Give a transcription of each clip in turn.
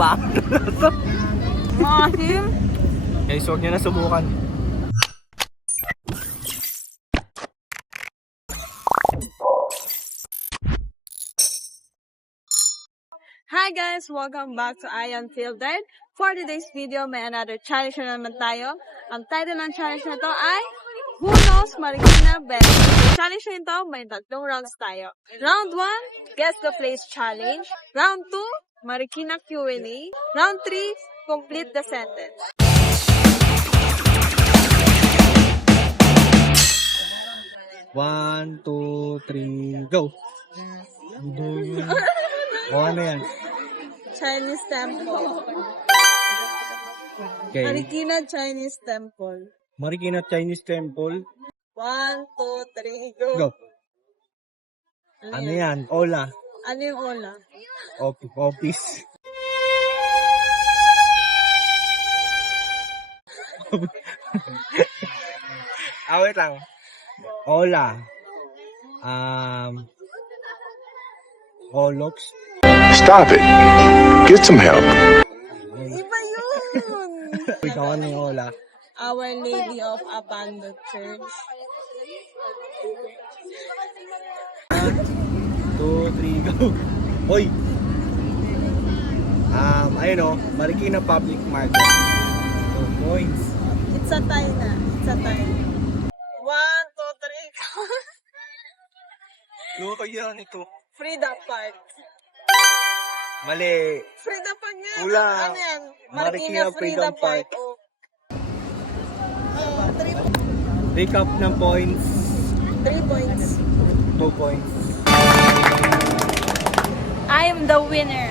Bakit lasa? Maasim. Guys, huwag nyo na subukan. Hi guys! Welcome back to I Am Fielded. For today's video, may another challenge na naman tayo. Ang title ng challenge na to ay Who Knows Marikina Best? Sa challenge na ito, may 3 rounds tayo. Round 1, Guess the Place Challenge. Round 2, Marikina Q&A. Round 3, Complete the Sentence. One, two, three, go! O ano yan? Chinese Temple. Okay. Marikina Chinese Temple. Marikina Chinese Temple. 1, 2, 3, go. Go! Ano yan? Ola. Ano yung ola? Office. Wait lang. Ola. Olox. Stop it. Get some help. Iba yun! Ikaw ano yung Ola? Our Lady of Abandoned Church. 2, 3, go! Hoy! Ayun o, Marikina Public Market. 2 points. It's a tie na. It's a tie. 1, 2, 3, go. Loko yan ito. Frida Park. Mali. Frida Park nga. Wala. Ano yan? Marikina Frida Freedom Park. Park. Oh. 3 ng points. 3 points. 2 points. I am the winner.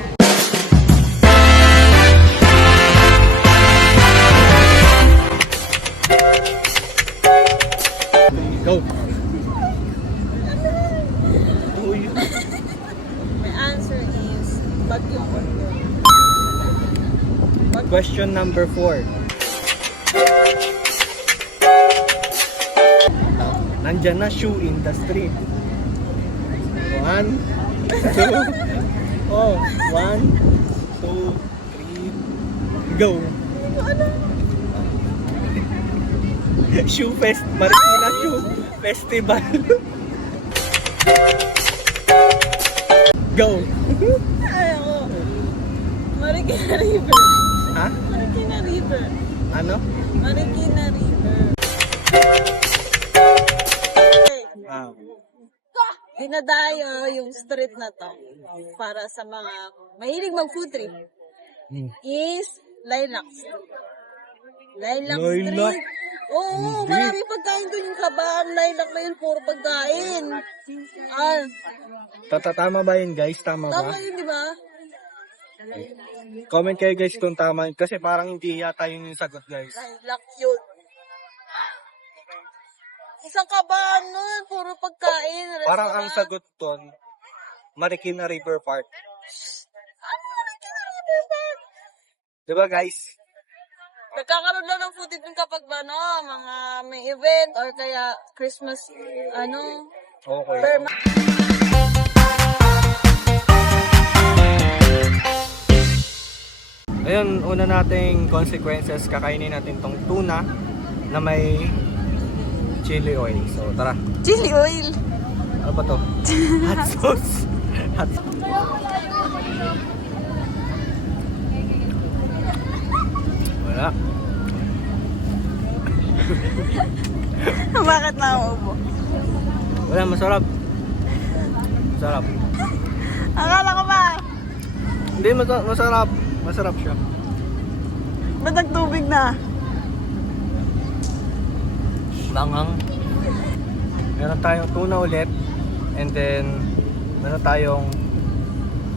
Go! Uy. My answer is Bagyong Ondo. Question number 4. Nandyan na shoe industry. 1, 2, oh, 1, 2, 3, go! Shoe Fest, Marikina Shoe Festival. Go! Ay ako. Marikina River. Ha? Marikina River. Ano? Marikina River. Okay. Dinadayo yung street na to para sa mga mahilig mag-food trip is Lilac Street. Lilac Lilac? Street. Oo, Hindi. maraming pagkain doon yung kabaan. Lilac na yun, puro pagkain. Tama ba yun guys? Tama ba? Tama yun, di ba? Comment kayo guys kung tama. Kasi parang hindi yata yun yung sagot guys. Lilac yun. Isang kabaan nun, puro pagkain. Parang ang restaurant. sagot ton, Marikina River Park. Ano Marikina River Park? Diba guys? Nagkakaroon lang ng footage dun kapag ano, mga may event or kaya Christmas, Okay. per Ayun, una nating consequences, kakainin natin tong tuna na may chili oil. So tara. chili oil. Ano ba to? Hot sauce. Hot sauce. Wala. Bakit nauubo? Wala, masarap. Masarap. Akala ko ba? Hindi, masarap. Masarap siya. Ba't nagtubig na? Langang. Meron tayong tuna ulit. And then, meron tayong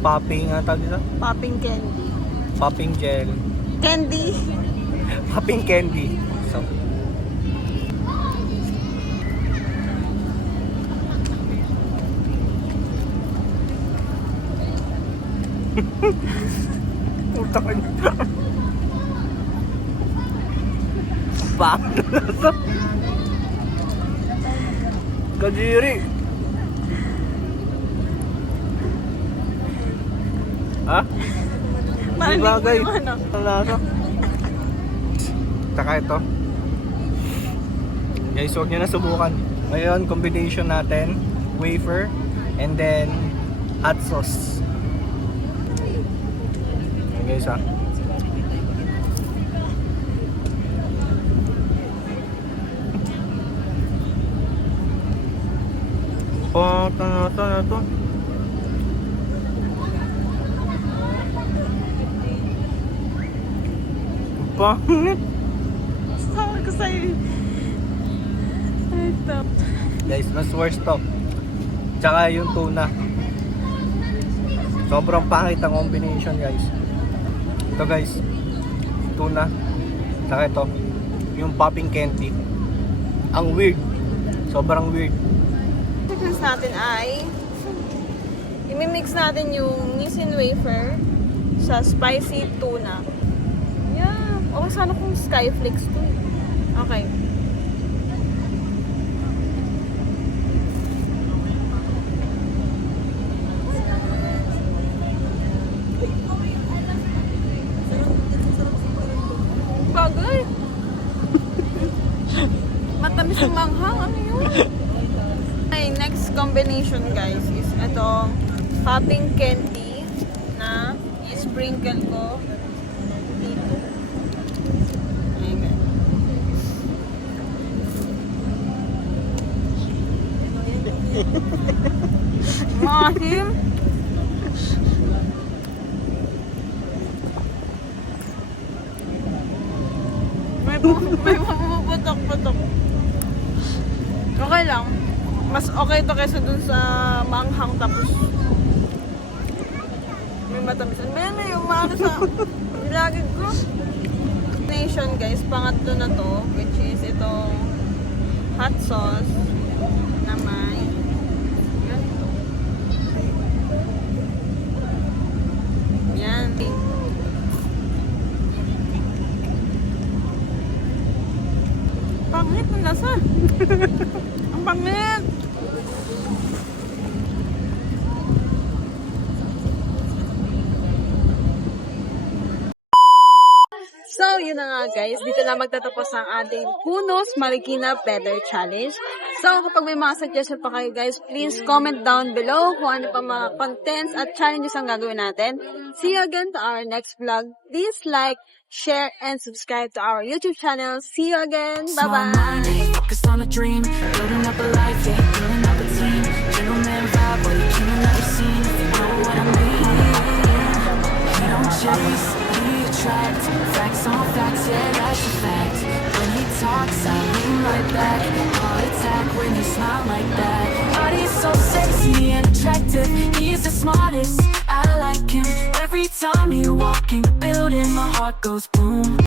popping, ano tawag dito? Popping candy. Popping gel. Candy? Popping candy. So, utak ko niya. Bakit lasa? Kadiri. Ha? Parang Narinig mo bagay. yung ano. Ang lasa. Tsaka ito. Guys, huwag nyo na subukan. Ngayon, combination natin, wafer, and then hot sauce. Ayan guys ha. Ito na to. Pangit. Sabi ko sa'yo. Ito. Guys, mas worst to. Tsaka yung tuna. Sobrang pangit ang combination guys. Ito guys. Tuna. Tsaka ito. Yung popping candy. Ang weird. Sobrang weird. Sequence natin ay imimix natin yung Nissin wafer sa spicy tuna. Yeah. Okay, sana kung Skyflakes to. Okay. Bagay. Matamis yung manghang. Ano yun? Okay, next combination guys is itong popping candy na i-sprinkle ko dito. Ayan. Maasim. May pumuputok-putok. Okay lang. Mas okay to kaysa dun sa manghang tapos may matamis. Ano ba yan eh? Yung maano sa nilagid ko. Nation guys, pangatlo na to, which is itong hot sauce na may ganito. Yan. Pangit ng lasa. Ang pangit. So, yun na nga guys. Dito na magtatapos ang ating Punos Marikina Better Challenge. So, kapag may mga suggestion pa kayo guys, please comment down below kung ano pa mga contents at challenges ang gagawin natin. See you again to our next vlog. Please like, share, and subscribe to our YouTube channel. See you again. Bye-bye! Focused on a dream, building up a life, yeah, building up a team. Gentleman vibe, boy, you can never seen. If you know what I mean. He don't chase, he attracts. Facts on facts, yeah, that's a fact. When he talks, I lean right back. Heart attack when you smile like that. Body's so sexy and attractive. He's the smartest. I like him. Every time you're walking, building, my heart goes boom.